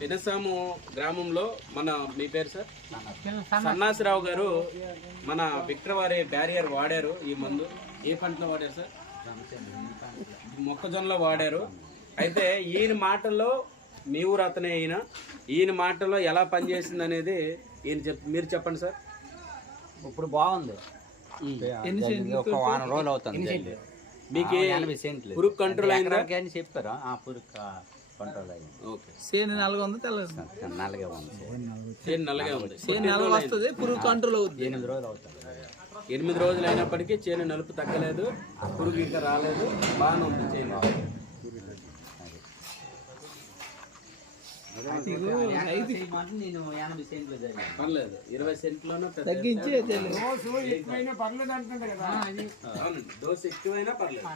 పెనసాము గ్రామంలో మీ పేరు సార్ సన్నాసిరావు గారు మన విక్టరీ బ్యారియర్ వాడారు. ఈ మందు ఏ పంటలో వాడారు సార్? మొక్కజొన్నలో వాడారు. అయితే ఈయన మాటల్లో, మీ ఊరు అతనే ఈయన మాటల్లో ఎలా పనిచేసింది అనేది మీరు చెప్పండి సార్. ఇప్పుడు బాగుంది. ఒక వారం రోజులు అవుతుంది. మీకు పురుగు కంట్రోల్ అయిందా? చెప్పారు పురుగు కంట్రోల్ అయింది. సేను నల్లగా ఉంది, నల్లగా ఉంది. నల్లగా ఉంది. సేను నల్లగా వస్తుంది, పురుగు కంట్రోల్ అవుతుంది. 8 రోజులు అవుతుంది. 8 రోజులు అయినప్పటికీ చేను నలుపు తగ్గలేదు, పురుగు ఇంకా రాలేదు, బాగానే ఉంది చేను. పర్లేదు, 20 సెంట్లోనే తగ్గించి డోసు ఎక్కువైనా పర్లేదు.